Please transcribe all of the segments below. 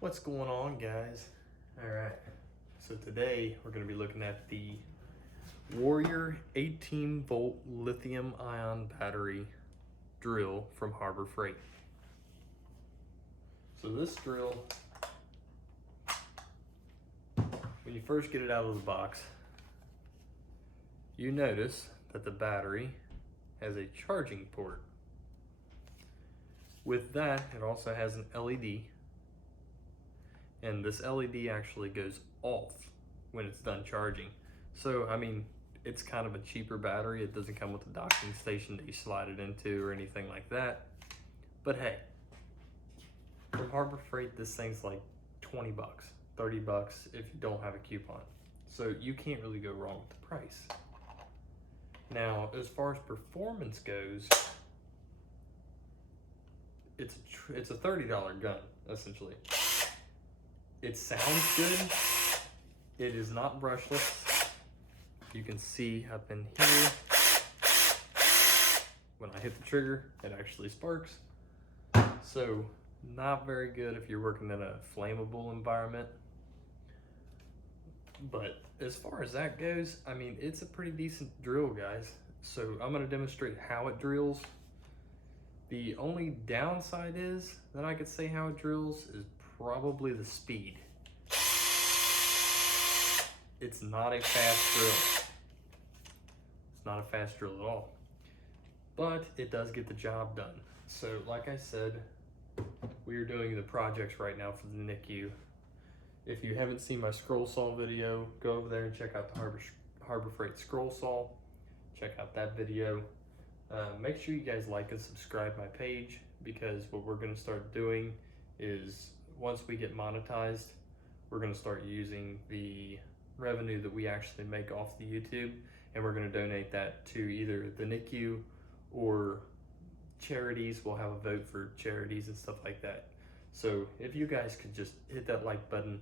What's going on, guys? All right, so today we're going to be looking at the Warrior 18 volt lithium ion battery drill from Harbor Freight. So this drill, when you first get it out of the box, you notice that the battery has a charging port. With that, it also has an LED, and this LED actually goes off when it's done charging. So, I mean, it's kind of a cheaper battery. It doesn't come with a docking station that you slide it into or anything like that. But hey, from Harbor Freight, this thing's like 20 bucks, 30 bucks if you don't have a coupon. So you can't really go wrong with the price. Now, as far as performance goes, it's a $30 gun, essentially. It sounds good. It is not brushless. You can see up in here, when I hit the trigger, it actually sparks. So not very good if you're working in a flammable environment. But as far as that goes, I mean, it's a pretty decent drill, guys. So I'm gonna demonstrate how it drills. The only downside is that I could say how it drills is probably the speed. It's not a fast drill. It's not a fast drill at all, but it does get the job done. So like I said, we are doing the projects right now for the NICU. If you haven't seen my scroll saw video, go over there and check out the Harbor Freight scroll saw. Check out that video. Make sure you guys like and subscribe my page, because what we're going to start doing is, once we get monetized, we're going to start using the revenue that we actually make off the YouTube, and we're going to donate that to either the NICU or charities. We'll have a vote for charities and stuff like that. So if you guys could just hit that like button,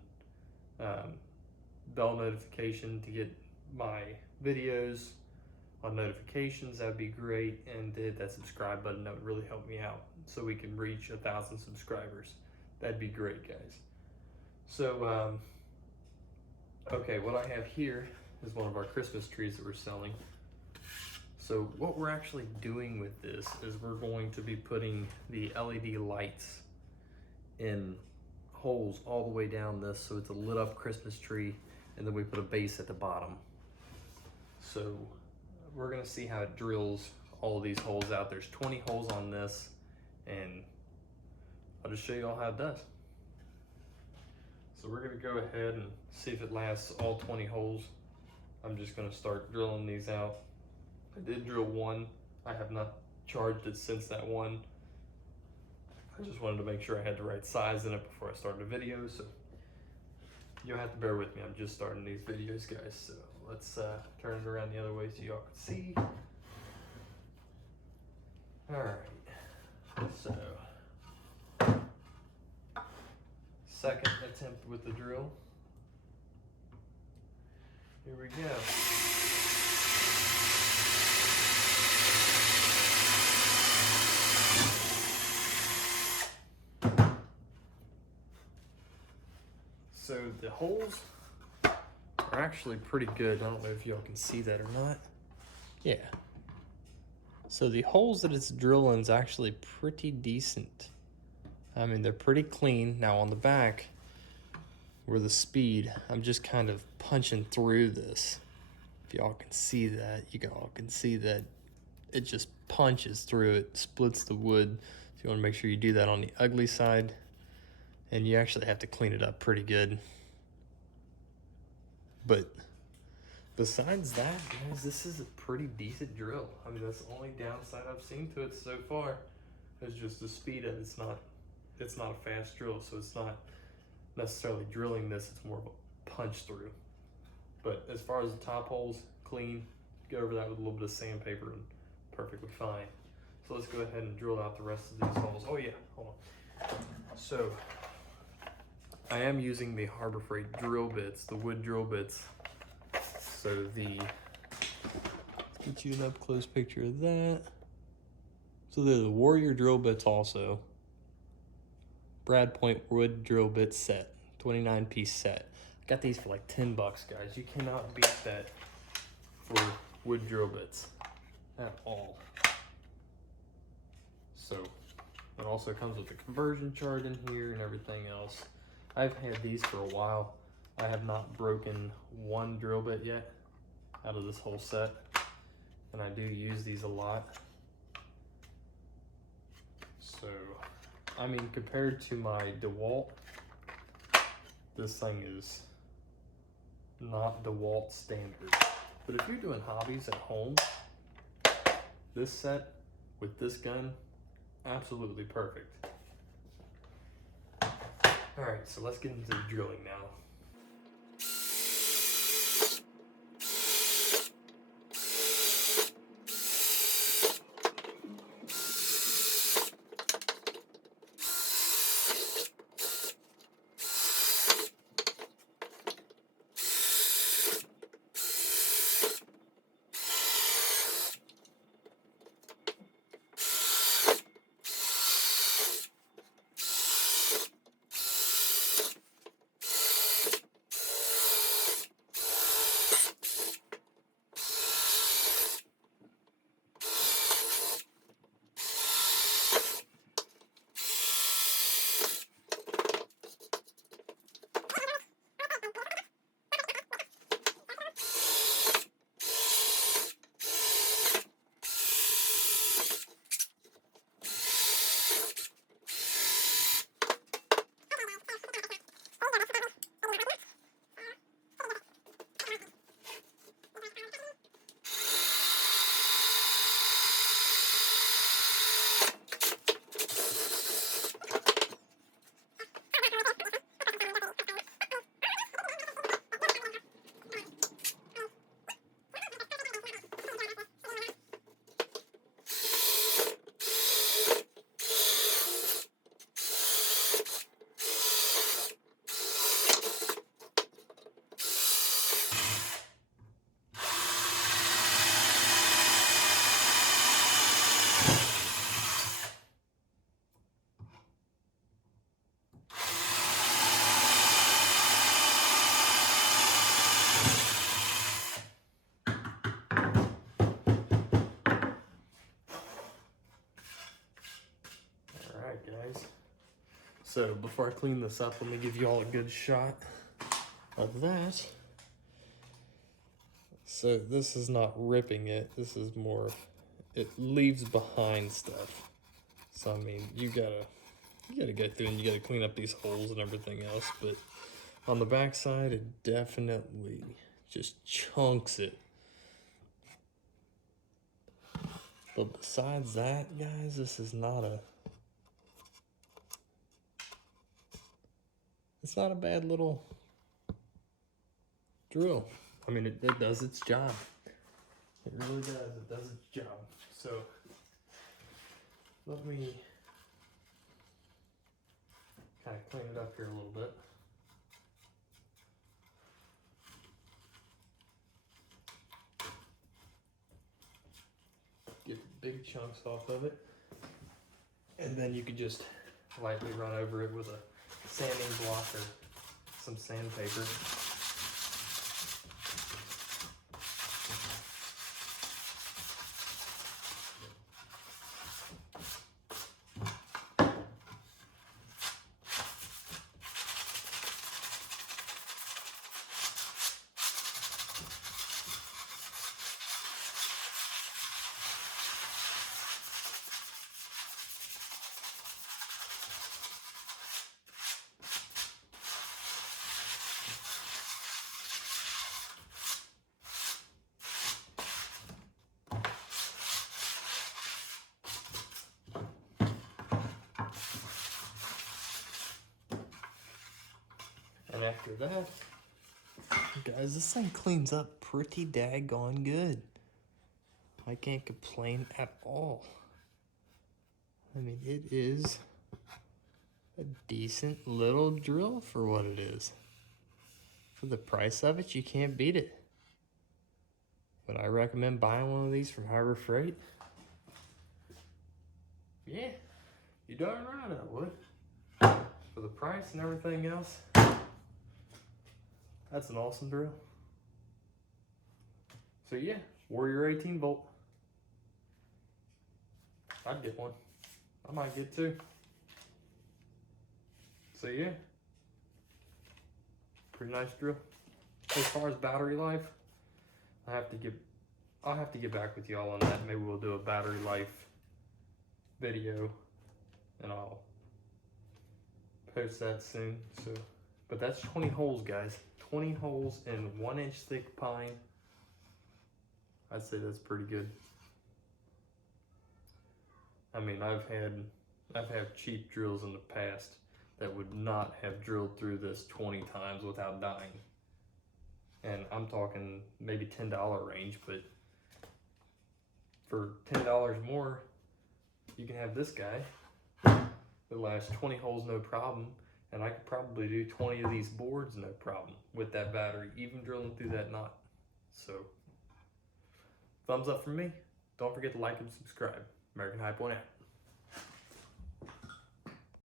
bell notification to get my videos on notifications, that'd be great, and to hit that subscribe button, that would really help me out so we can reach 1,000 subscribers. That'd be great, guys. So okay, what I have here is one of our Christmas trees that we're selling. So what we're actually doing with this is we're going to be putting the LED lights in holes all the way down this, so it's a lit up Christmas tree, and then we put a base at the bottom. So we're gonna see how it drills all of these holes out. There's 20 holes on this, and I'll just show you all how it does. So we're gonna go ahead and see if it lasts all 20 holes. I'm just gonna start drilling these out. I did drill one. I have not charged it since that one. I just wanted to make sure I had the right size in it before I started the video, so you'll have to bear with me. I'm just starting these videos, guys. So let's turn it around the other way so y'all can see. All right, so second attempt with the drill. Here we go. So the holes are actually pretty good. I don't know if y'all can see that or not. Yeah. So the holes that it's drilling is actually pretty decent. I mean, they're pretty clean. Now on the back, where the speed, I'm just kind of punching through this. If y'all can see that, you all can see that it just punches through it, splits the wood. So you want to make sure you do that on the ugly side, and you actually have to clean it up pretty good. But besides that, guys, this is a pretty decent drill. I mean, that's the only downside I've seen to it so far, is just the speed of it. It's not a fast drill, so it's not necessarily drilling this, it's more of a punch through. But as far as the top holes, clean. Go over that with a little bit of sandpaper and perfectly fine. So let's go ahead and drill out the rest of these holes. Oh yeah, hold on. So I am using the Harbor Freight drill bits, the wood drill bits. So let's get you an up close picture of that. So they're the Warrior drill bits also. Brad Point wood drill bit set, 29-piece set. I got these for like 10 bucks, guys. You cannot beat that for wood drill bits at all. So it also comes with a conversion chart in here and everything else. I've had these for a while. I have not broken one drill bit yet out of this whole set, and I do use these a lot. So, I mean, compared to my DeWalt, this thing is not DeWalt standard. But if you're doing hobbies at home, this set with this gun, absolutely perfect. All right, so let's get into the drilling now. Guys, so before I clean this up, let me give you all a good shot of that. So this is not ripping it, this is more, it leaves behind stuff. So I mean, you gotta go through and you gotta clean up these holes and everything else, but on the back side, it definitely just chunks it. But besides that, guys, this is not a, it's not a bad little drill. I mean, it does its job. It really does. It does its job. So let me kind of clean it up here a little bit. Get the big chunks off of it. And then you could just lightly run over it with a sanding block or some sandpaper. And after that, guys, this thing cleans up pretty daggone good. I can't complain at all. I mean, it is a decent little drill for what it is. For the price of it, you can't beat it. Would I recommend buying one of these from Harbor Freight? Yeah, you're darn right I would. for the price and everything else, that's an awesome drill. So yeah, Warrior 18 volt. I'd get one. I might get two. So yeah, pretty nice drill. As far as battery life, I'll have to get back with y'all on that. Maybe we'll do a battery life video and I'll post that soon. So, but that's 20 holes, guys. 20 holes in 1-inch thick pine. I'd say that's pretty good. I mean, I've had cheap drills in the past that would not have drilled through this 20 times without dying. And I'm talking maybe $10 range, but for $10 more, you can have this guy that lasts 20 holes no problem, and I could probably do 20 of these boards no problem with that battery, even drilling through that knot. So, thumbs up from me. Don't forget to like and subscribe. American Hype 1 out.